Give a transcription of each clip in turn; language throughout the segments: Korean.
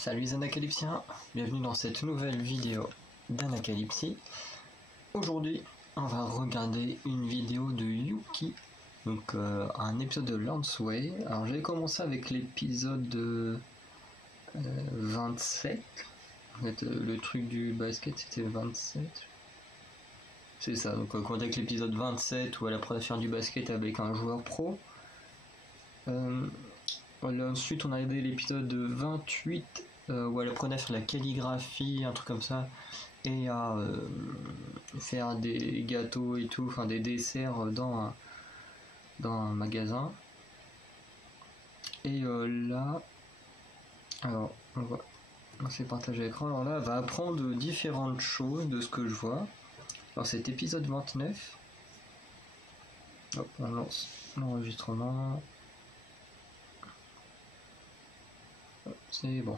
Salut les anacalypsiens, bienvenue dans cette nouvelle vidéo d'Anacalypsie. Aujourd'hui, on va regarder une vidéo de Yuki, donc un épisode de Landsway. Alors j'ai commencé avec l'épisode 27, en fait le truc du basket c'était 27. C'est ça, donc on compte avec l'épisode 27 où elle apprend à faire du basket avec un joueur pro. Ensuite on a regardé l'épisode 28 où elle apprenait à faire la calligraphie, un truc comme ça, et à faire des gâteaux et tout, enfin des desserts dans un magasin. Et là, alors on va lancer partager l'écran. Alors là, elle va apprendre différentes choses de ce que je vois. Alors cet épisode 29. Hop, on lance l'enregistrement. C'est bon.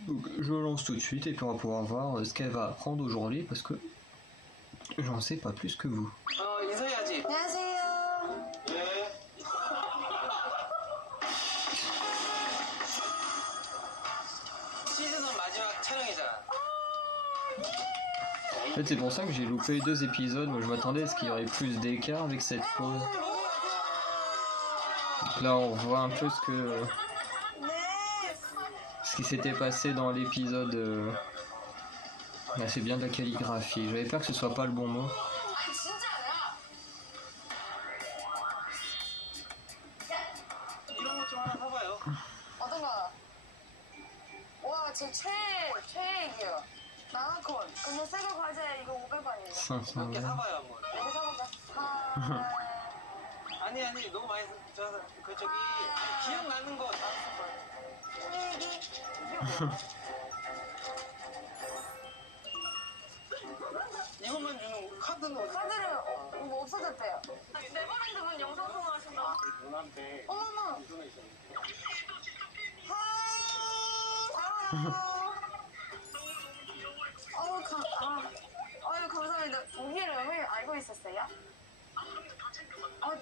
Donc, je lance tout de suite et puis on va pouvoir voir ce qu'elle va apprendre aujourd'hui parce que j'en sais pas plus que vous. 인사해야지. 안녕하세요. 네. 시즌 마지막 촬영이잖아. En fait, c'est pour ça que j'ai loupé 2 épisodes. Moi, je m'attendais à ce qu'il y aurait plus d'écart avec cette pause. Donc là, on voit un peu ce qui s'était passé dans l'épisode. Là, c'est bien de la calligraphie. J'avais peur que ce soit pas le bon mot. 아니 진짜야. 이런 것 좀 하나 사봐요. 어떤 거? 와, 제 최애이에요. 나나콘. 근데 새거 과제 이거 500원이에요. 500 몇 개 사봐요 한번. 여기 사볼까? 아니 너무 많이 저 저기 기억나는 거 다 쓸 거예요. 최애기. 이게 뭐야? 이것만 주는 카드는 카드를 뭐 없어졌대요. 네버랜드분 영상 통화하신다. 누나한테 어머머. 전화 있었는데. 하이. 아유 감사합니다. 우리 이름을 알고 있었어요?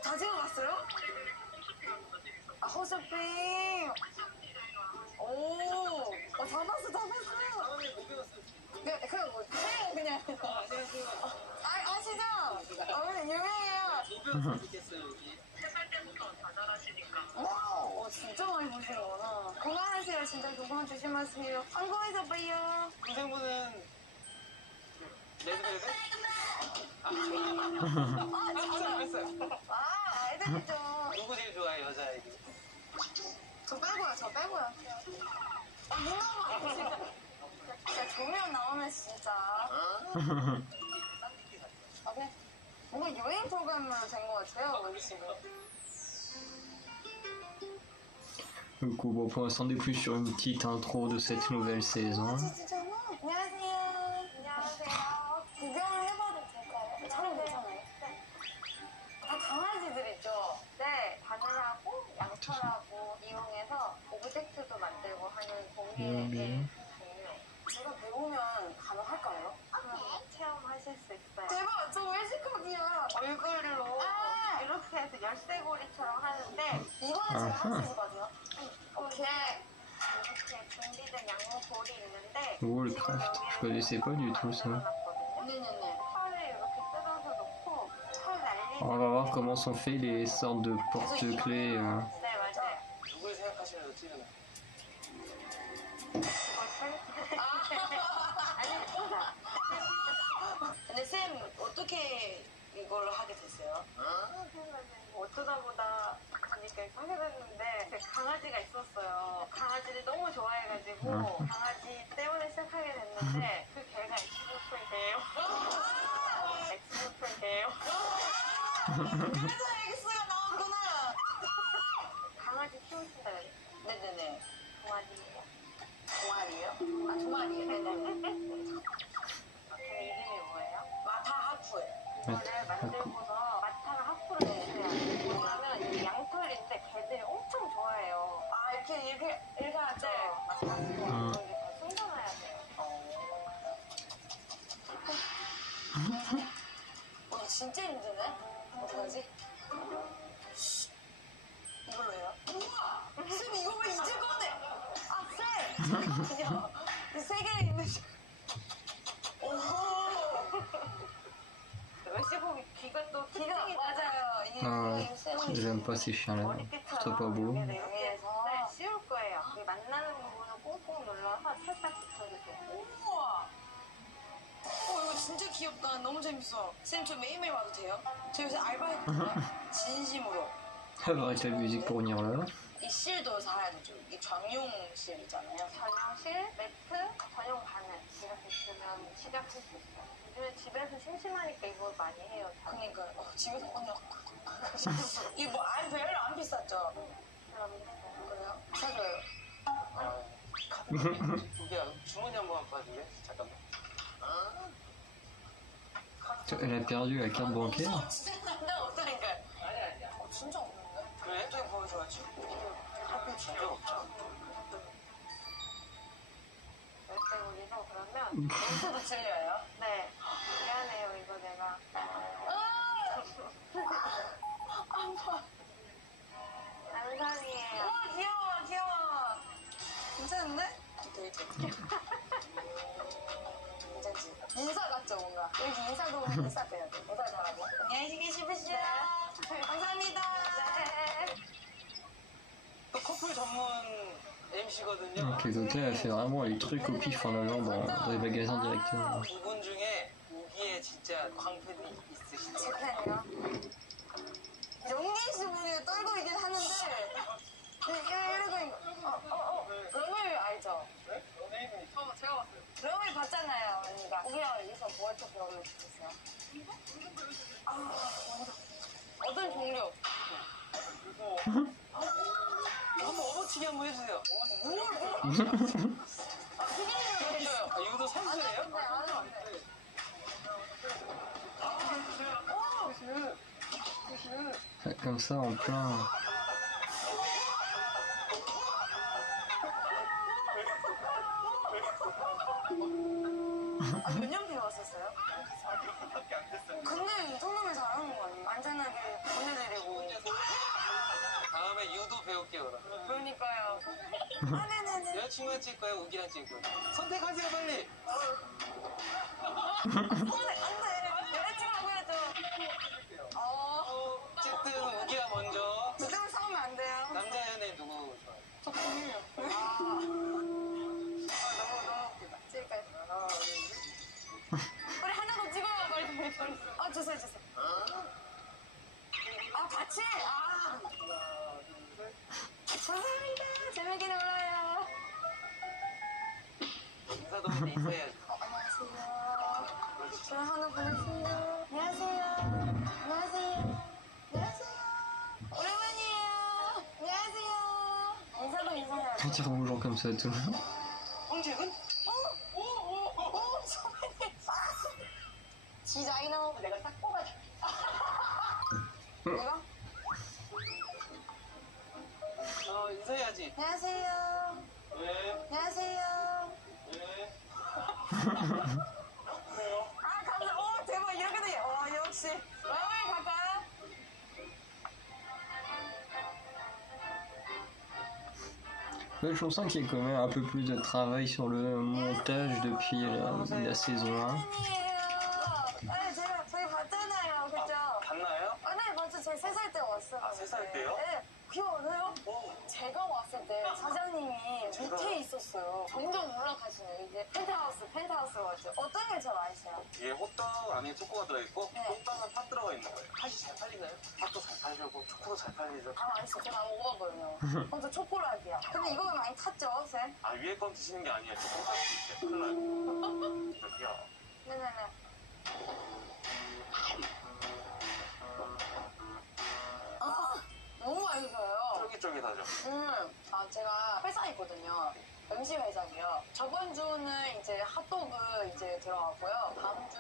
다 찍어봤어요? 홈쇼핑. 오, 다 봤어요. 다음에 못 배웠어요. 그냥. 안녕하세요. 아시죠? 유명해요. 못 배웠으면 좋겠어요 여기. 3살 때부터 다 잘하시니까. 와우, 진짜 많이 보시는구나. 건강하세요. 진짜 건강 조심하세요. 한국에서 봐요. 동생분은 레드벨벳? 했어요. 애들이죠. 누구 제일 좋아해 여자애기? 저 빼고요. 누나가 진짜 조명 나오면 진짜. 오케이. 뭔가 여행 프로그램으로 된 것 같아요, 우리 지금. Donc, on va pour l'instant des plus sur une petite intro de cette nouvelle saison. 안녕하세요. 구경을 해봐도 될까요? 촬영 괜찮아요? 다 강아지들 있죠? 네, 바늘하고 양털하고 이용해서 오브젝트도 만들고 하는 공예의 종류. 제가 배우면 가능할까요? 네, 체험하실 수 있어요. 대박! 저 외식하기야! 얼굴로 이렇게 해서 열쇠고리처럼 하는데 이거는 제가 할 수 있을 것 같아요. 오케이. 이렇게 준비된 양모볼이 있는데 Wallcraft, je connaissais pas du tout ça. 네네네. 털을 이렇게 뜯어서 넣고 털 날리는. On va voir comment sont faits les sortes de porte-clés. 네, 맞아요. 누굴 생각하시면서 찍으나? 근데 쌤 어떻게 이걸 하게 됐어요? 어쩌다 보다 보니까 하게 됐는데 강아지가 있었어요. 강아지를 너무 좋아해가지고 강아지 때문에 시작하게 됐는데 그 개가 엑스부풀개예요. 엑스부풀개예요. 그래서 엑스가 나왔구나. 강아지 키우신다 그래. 네네네. 동아리예요. 동아리예요? 동아리예요? 네네네. 걔 이름이 뭐예요? 마타 하프예요. 이거를 만들고서 마타랑 하프를 해야 돼요. 왜냐면 이게 양털인데 개들이 엄청 좋아해요. 이렇게 하죠? 네, 마타 하프. 이게 다 숨겨놔야 돼요. 오늘 진짜 힘드네? 어떡하지? 이걸로 해요? 우와! 쌤 이거 왜 이제 꺼내? 잠깐만요. 세 개나 있는 줄. 외식복이 귀가 또 기가 맞아요. 이게 Ah, j'aime pas ces chiens-là. Je trouve pas beau. 여기에서 네, 씌울 거예요. 이 만나는 부분을 꾹꾹 눌러서 살짝 붙여주세요. 우와. 이거 진짜 귀엽다. 너무 재밌어. 쌤, 저 매일매일 와도 돼요? 저 요새 알바했거든요. 진심으로. Avoir la musique pour venir là. 이 실도 사야 되죠. 이 전용 실 있잖아요. 전용실, 매트, 전용 바늘 이렇게 있으면 시작할 수 있어요. 요즘에 집에서 심심하니까 이거 많이 해요. 그니까 집에서 혼자 이게 뭐 별로 안 비쌌죠? 그래요? 사줘요. 두개 주머니 한번 봐줄래? 잠깐만. Elle a perdu la carte bancaire. 진짜 난다 없다니까. 아니야. 진짜 없는데? 그래? 어떻게 보여줘야지? 카페 진짜 없잖아. 열쇠고리로 그러면 멘트도 틀려요? 네 미안해요 이거 내가 안산이에요. 와 귀여워. 괜찮은데? 괜찮지? 인사 같죠 뭔가? 여기 인사도 오면 인사 빼야 돼. 인사 잘하고. 안녕히 계십시오. 감사합니다. 네. 또 커플 전문 MC거든요. Donc les hôtels, elle fait vraiment les trucs au pif en allant dans les magasins directement. 두 분 중에 우기에 진짜 광팬이 있으시죠? 제 팬이요? 영민 씨 분이 떨고 있긴 하는데 이러고 있는 럼을 알죠? 네? 연예인은 제가 봤어요. 럼을 봤잖아요 언니가. 우기랑 여기서 뭐부터 배우면 좋겠어요? 어떤 종류? 그리고 한번 업어치기 한번 해주세요. 해줘요. 아, 이것도 선수예요? 네, 알아요. Comme ça, en plein. 몇 년 배웠었어요? 밖에 안 됐어요. 근데 이 정도면 잘하는 거 아니에요? 안전하게 보내드리고. 다음에 유도 배울게요, 그럼. 그러니까요. 네네네. 여자친구랑 찍을 거예요? 우기랑 찍을 거예요? 선택하세요, 빨리! 안돼. 여자친구라고 해야죠. 어쨌든 우기야 먼저. 지금 싸우면 안 돼요. 남자 연예인 누구 좋아해요? 저 고민이요. 너무 웃기다. 찍을까요? 하나, 둘, 셋. 우리 하나 더 찍어요. 빨리 주세요. 같이? 하나, 둘, 셋. 감사합니다. 재밌게 놀아요. 인사도 할 때 있어야지. 안녕하세요. 그렇지. 저 하나 보내주세요. 안녕하세요. 오랜만이에요. 안녕하세요. 인사해야죠. Dire aux gens comme ça et tout. 홍진은? 소민이. 디자이너. 내가 딱 뽑아줄게. 이거? 인사해야지. 안녕하세요. 네. 안녕하세요. 네. 감사. 대박. 이렇게 돼. 역시. 라면 갈까요? Ouais, je sens qu'il y a quand même un peu plus de travail sur le montage depuis la saison 1. 아니, 저희 봤잖아요. 그죠? 봤나요? 네, 맞죠. 제가 3살 때 왔어요. 아, 3살 때요? 네. 기억나요? 제가 왔을 때 사장님이 밑에 있었어요. 점점 올라가시네요. 이제 펜트하우스로 왔죠. 어떤 게 제일 맛있어요? 뒤에 호떡 안에 초코가 들어있고 네. 호떡은 팥 들어가 있는 거예요. 팥이 잘 팔리나요? 팥도 잘 팔리고 초코도 잘 팔리죠. 다 맛있어요. 제가 한번 먹어봤거든요. 먼저 초콜릿이야. 근데 이거 많이 탔죠, 쌤? 아, 위에 건 드시는 게 아니에요. 조금 살수 있어요. 큰일 나요. 저기요. 네네네. 너무 맛있어요. 쫄깃쫄깃하죠. 제가 회사 있거든요. 음식 회사고요. 저번 주는 이제 핫도그 이제 들어갔고요. 다음 주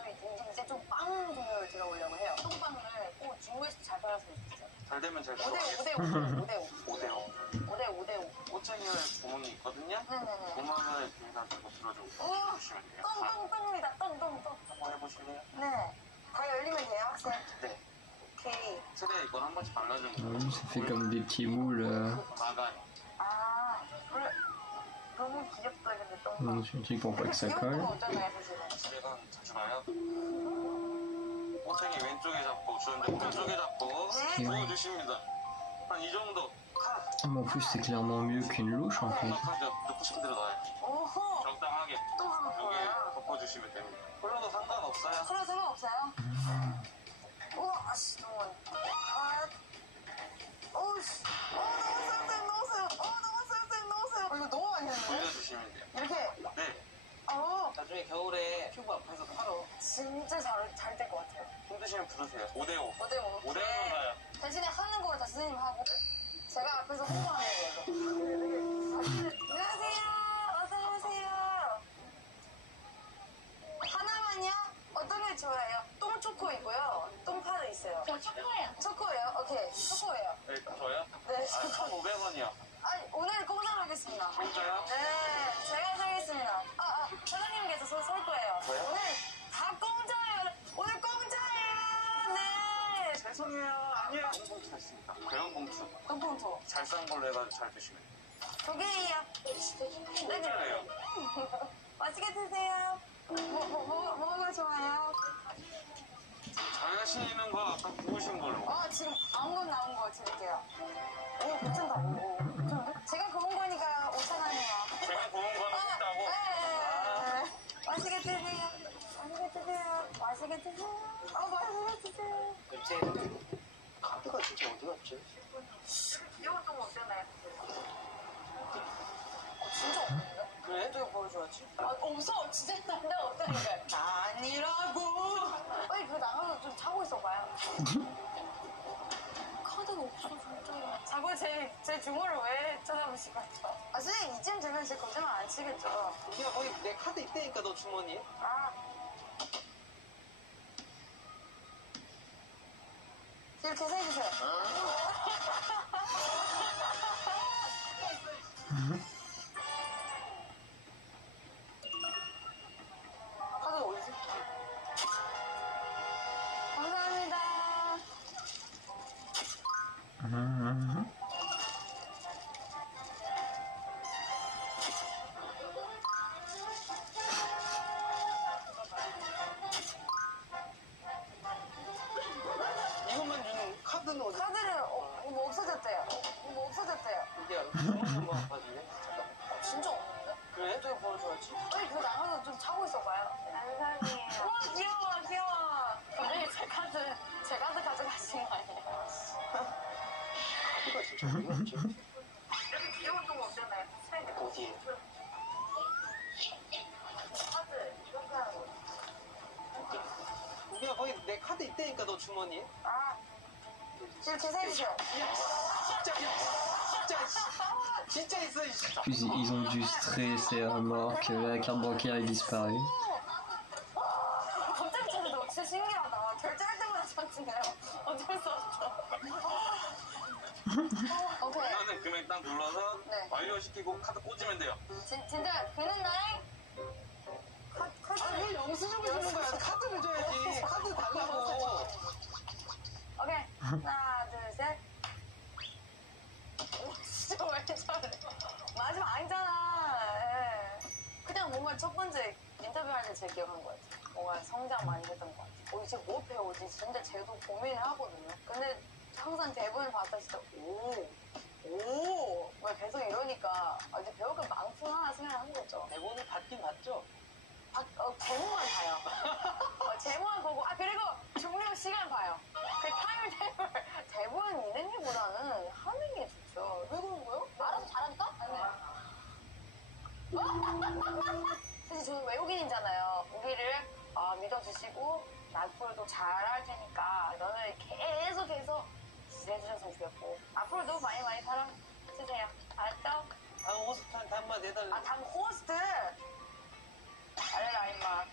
이제 좀 빵 종류를 들어오려고 해요. 똥빵을 꼭 중국에서 잘 팔았으면 좋겠어요. 잘 되면 잘 5대5. 5대5. 5대5. 꽃쟁이를 구멍이 있거든요. 네네네. 구멍을 비닐하고 들어주고 오! 주시면 돼요. 똥똥똥이다. 똥똥똥. 한번 해보실래요? 네. 다 열리면 돼요, 학생? 네. 오케이. 틀에 이건 한 번씩 발라주는 거예요. Oui, ça fait comme des petits moules. 마가요. 그래. 너무 귀엽다. Je me dis pour pas que ça 귀여운 colle. 거 없잖아요, 사실은. 집에가 자주 나요? 꼬챙이 왼쪽에 잡고 주는데 오른쪽에 잡고 네. 보여주십니다. 한 이 정도 Ah, mais en plus, c'est clairement mieux qu'une louche en fait. 정확하게 넣고 싶은 대로 넣어요. 오호! 적당하게 또 하나 여기에 더요. 덮어주시면 됩니다. 흘러도 상관없어요. 그런 생각 없어요? 우와, 아씨, 너무. 아, 어우씨. 너무 쎄, 너무 쎄. 너무 쎄, 너무 쎄. 이거 너무 많이 했는데? 돌려주시면 돼요. 이렇게. 네. 나중에 겨울에 큐브 앞에서 팔어. 진짜 잘 될 것 같아요. 힘드시면 부르세요. 5대5. 5대5. 5대5 가요. 대신에 하는 거를 다 선생님 하고. 제가 앞에서 홍보하는 거예요. 안녕하세요. 어서 오세요. 하나만요? 어떤 게 좋아해요? 똥초코이고요. 똥파도 있어요. 저 초코예요. 초코예요? 오케이. 초코예요. 네, 저요? 네, 아, 초코. 1,500원이요. 아니, 오늘 공장하겠습니다. 진짜요? 네, 제가 사겠습니다. 사장님께서 쏠 거예요. 저요? 오늘 다 공짜예요. 오늘 공짜예요. 네. 죄송해요. 아니에요. 봉투 됐습니다. 그런 봉투. 똥봉투. 잘 싼 걸로 해가지고 잘 드시면 돼요. 두 개예요. 공짜예요. 맛있게 드세요. 뭐가 좋아요? 잘 하시는 거 아까 구우신 걸로. 지금 아무거나 나온 거 드릴게요. 오, 괜찮다. 오, 괜찮은데? 제가 구운 거니까 5,000원이에요. 제가 구운 거는 있다고? 네. 맛있게 드세요. 맛있게 드세요. 맛있게 드세요. 맛있게 드세요. 카드가 진짜 어디 갔지? 귀여운 똥 없잖아요. 진짜 없는데? 그래? 어떻게 보여줘야지? 없어. 진짜 난데 없다니까. 아니라고. 빨리 그거 나가서 좀 자고 있어봐요. 카드가 없어, 진짜. 자꾸 제 주머니를 왜 찾아보시고 있죠? 선생님, 이쯤 되면 제 거짓말 안 치겠죠? 우리가 거기 내 카드 있다니까 너 주머니에. 이렇게 해주세요. 카드 어디지? 감사합니다. 이것만 주는 카드는 어디? 카드를 뭐 없어졌대요. 뭐 없어졌대요. 이게 주머니 한번 봐줄래? 잠깐만. 진짜 없는데? 그래? 어떻게 보여줘야지? 빨리 그거 나가서 좀 자고 있어봐요. 감사해요. 와 귀여워. 선생님 제 카드 가져가신 거 아니에요? 카드가 진짜 어디 갔지? 이렇게 귀여운 똥 없잖아요. 어디에? 카드 이렇게 하는 거. 우리가 거기 내 카드 있다니까 너 주머니에. 이렇게 세주세요. 진짜 있어. En plus, ils ont dû stresser à mort que la carte bancaire est disparue. 갑자기 찾아도 진짜 신기하다. 결제할 때마다 찾지네요. 어쩔 수 없어. 오케이. 원하는 금액 딱 눌러서 네. 완료시키고 카드 꽂으면 돼요. 진짜 되는 날? 카드. 왜 영수증을 주는 거야? 카드를 줘야지. 카드 달라고. 오케이. 하나, 둘, 셋. 진짜 왜 저래? 마지막 아니잖아. 예. 그냥 뭔가 첫 번째 인터뷰할 때 제일 기억한 것 같아. 뭔가 성장 많이 했던 것 같아. 이제 뭐 배우지? 진짜 쟤도 고민을 하거든요. 근데 항상 대본을 봤다 진짜 왜 계속 이러니까 이제 배울 게 많구나 생각하는 거죠. 대본을 받긴 봤죠? 제목만 봐요. 제목만 보고 그리고 종료 시간 봐요. 그 타임 테이블 대본 읽는 게보다는 하는 게 좋죠. 왜 그런 거요? 알아서 잘하니까? 사실 저는 외국인이잖아요. 우리를 믿어주시고 앞으로도 잘할 테니까 너는 계속해서 지지해주셨으면 좋겠고 앞으로도 많이 사랑해주세요. 알았죠? 다음 호스트한테 한마디 해달래. 다음 호스트 알레가 임마.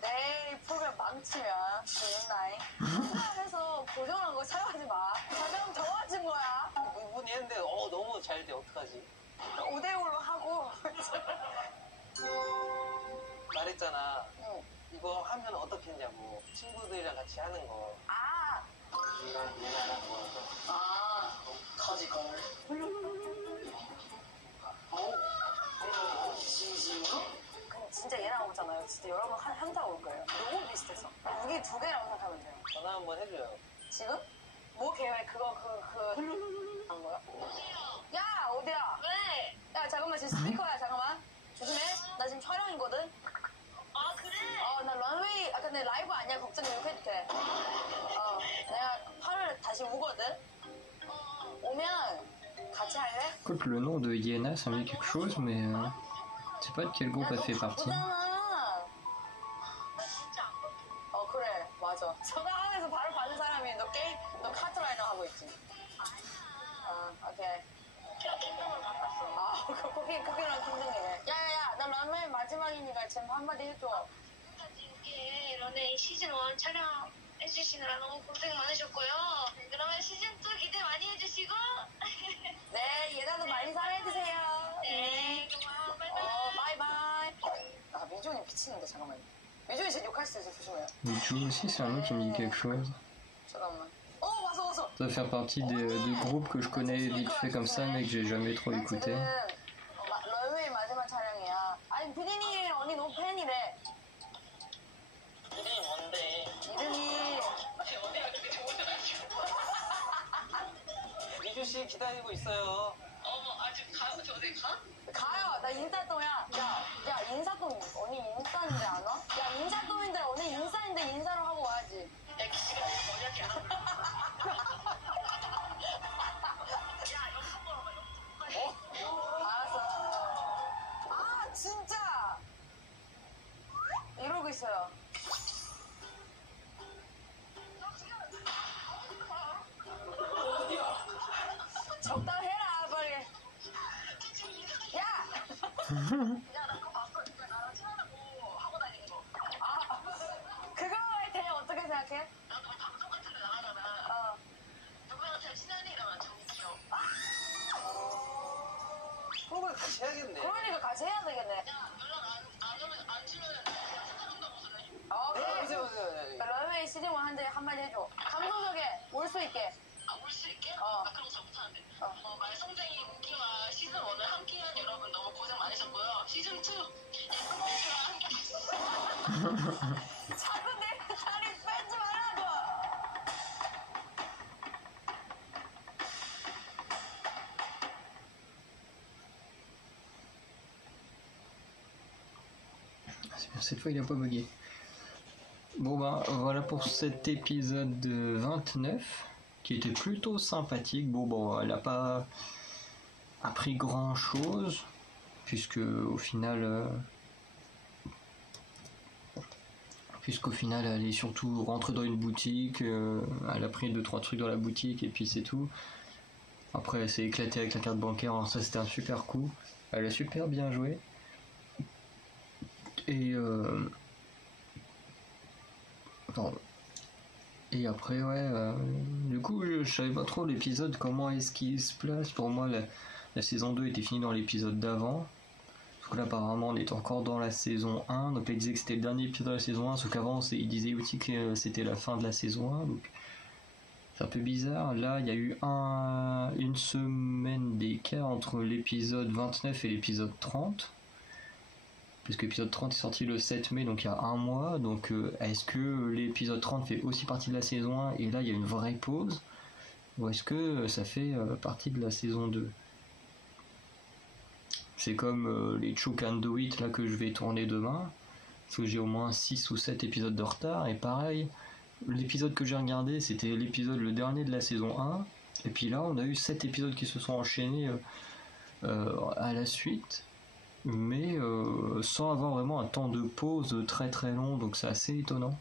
내일 프로그램 망치면 좋은 해서 고정한 거 촬영하지 마. 촬영 더워진 거야. 이분이 했는데 너무 잘 돼. 어떡하지? 5대5로 하고. 말했잖아. 응. 이거 하면 어떻게 했냐고. 친구들이랑 같이 하는 거. 이랑 누나랑 모아서 터지걸. 한번 해줘요. 지금? 뭐 계획? 그거 한 거야? 야 어디야? 왜? 야 잠깐만 지금 스피커야 잠깐만 조심해 나 지금 촬영이거든. 아 그래? 나 런웨이 근데 라이브 아니야 걱정 좀 해도 돼. 내가 팔을 다시 우거든. 오면 같이 할래? Écoute, le nom de Iena, ça me dit quelque chose, mais je sais pas de quel groupe elle fait partie. 바쁘잖아. 그래 맞아. 전화하면서 바로 받는 사람이 너 게임 너 카트라이더 하고 있지. 오케이. 코끼랑 킹등이네. 야야야 나 런웨이 마지막이니까 지금 한마디 해줘. 이게 런웨이 시즌 1 촬영해주시느라 너무 고생 많으셨고요. 그러면 시즌 2 기대 많이 해주시고. 네 얘나도 많이 사랑해주세요. 네, 고마워. 바이바이. 바이바이. 미준이 미치는데 잠깐만. 미준이 진짜 욕할 수 있어 조심해요. Ju aussi, c'est un nom qui me dit quelque chose. 잠깐만. 왔어. Ça doit faire partie des groupes que je connais vite fait comme ça, mais que j'ai jamais trop écouté. 런웨이 마지막 촬영이야. 아니 비디니 언니 너무 팬이래. 이름이 뭔데? 이름이 언니가 그렇게 좋으셔가지고. 미주씨 기다리고 있어요. 아직 가고 전에 가? 가요. 나 인사동이야. 야 인사동 언니 인사인데 안 와? 야 인사동인데 언니 인사인데 인사를 하고 와야지. 엑시가 머리하게 안 하고. 야 영상 보러 가. 알았어. 진짜 이러고 있어요. 적당히 해라 빨리. 야! 야 나 그거 봤어. 그거 나랑 친하다고 하고 다니는 거. 그거에 대해 어떻게 생각해? 나도 방송 같은 데 나가잖아. 누구랑 잘 친하니? 이러면 정기요. 프로그램 같이 해야겠네. 그러니까 같이 해야 되겠네. 야 연락 안 주면 그냥 사람도 무슨 해? 보세요. 런웨이 시즌 1 한마디 해줘. 감동적에 올 수 있게. 올 수 있게? 그런 거 잘 못하는데. 말썽쟁이 우기와 시즌 1을 함께한 여러분 너무 고생 많으셨고요. 시즌 2 예쁜 공주와 함께 자꾸 내 다리 빼지 말라고. C'est bien, cette fois il a pas bugué. Bon bah voilà pour cet épisode 29 qui était plutôt sympathique. Bon elle a pas appris grand chose puisque au final elle est surtout rentrée dans une boutique, elle a pris 2-3 trucs dans la boutique et puis c'est tout. Après elle s'est éclatée avec la carte bancaire, alors ça c'était un super coup, elle a super bien joué. Et après du coup je savais pas trop l'épisode comment est-ce qu'il se place. Pour moi la saison 2 était finie dans l'épisode d'avant, parce que là apparemment on est encore dans la saison 1, donc là il disait que c'était le dernier épisode de la saison 1, sauf qu'avant il disait aussi que c'était la fin de la saison 1, donc c'est un peu bizarre. Là il y a eu une semaine d'écart entre l'épisode 29 et l'épisode 30, puisque l'épisode 30 est sorti le 7 mai, donc il y a un mois. Donc est-ce que l'épisode 30 fait aussi partie de la saison 1 et là il y a une vraie pause, ou est-ce que ça fait partie de la saison 2? C'est comme les Chook and Do It là que je vais tourner demain, parce que j'ai au moins 6 ou 7 épisodes de retard, et pareil, l'épisode que j'ai regardé c'était le dernier de la saison 1, et puis là on a eu 7 épisodes qui se sont enchaînés à la suite, mais sans avoir vraiment un temps de pause très très long, donc c'est assez étonnant.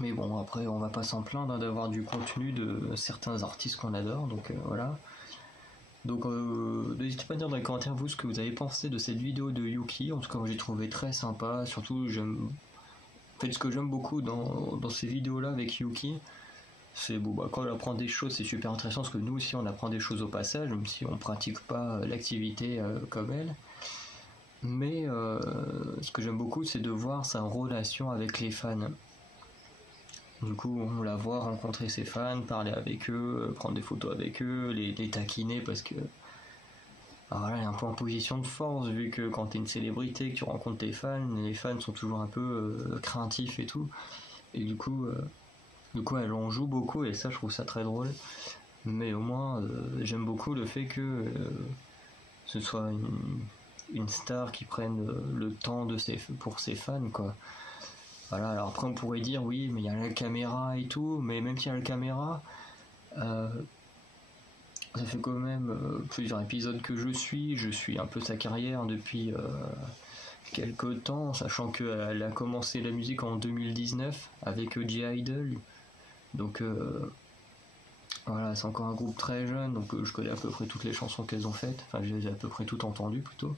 Mais bon, après on va pas s'en plaindre d'avoir du contenu de certains artistes qu'on adore, donc voilà. Donc n'hésitez pas à dire dans les commentaires vous ce que vous avez pensé de cette vidéo de Yuki. En tout cas moi j'ai trouvé très sympa, surtout ce que j'aime beaucoup dans ces vidéos là avec Yuki, c'est quand elle apprend des choses, c'est super intéressant, parce que nous aussi on apprend des choses au passage, même si on pratique pas l'activité comme elle. Mais ce que j'aime beaucoup, c'est de voir sa relation avec les fans. Du coup on la voit rencontrer ses fans, parler avec eux, prendre des photos avec eux, les taquiner, parce que alors là elle est un peu en position de force, vu que quand t'es une célébrité, que tu rencontres tes fans, les fans sont toujours un peu craintifs et tout, et du coup Du coup, elle en joue beaucoup et ça, je trouve ça très drôle. Mais au moins, j'aime beaucoup le fait que ce soit une star qui prenne le temps pour ses fans, quoi. Voilà, alors après on pourrait dire oui, mais il y a la caméra et tout, mais même s'il y a la caméra, ça fait quand même plusieurs épisodes que je suis un peu sa carrière depuis quelques temps, sachant qu'elle a commencé la musique en 2019 avec G-Idol, donc voilà, c'est encore un groupe très jeune, donc je connais à peu près toutes les chansons qu'elles ont faites, enfin je les ai à peu près toutes entendues plutôt.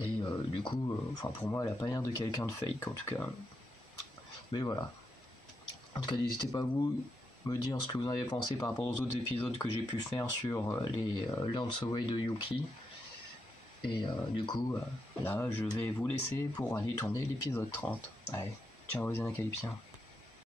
Et du coup, pour moi, elle a pas l'air de quelqu'un de fake en tout cas. Mais voilà. En tout cas, n'hésitez pas à vous me dire ce que vous en avez pensé par rapport aux autres épisodes que j'ai pu faire sur les Learn Away de Yuki. Et du coup, là, je vais vous laisser pour aller tourner l'épisode 30. Allez, ciao les Anacalypsiens.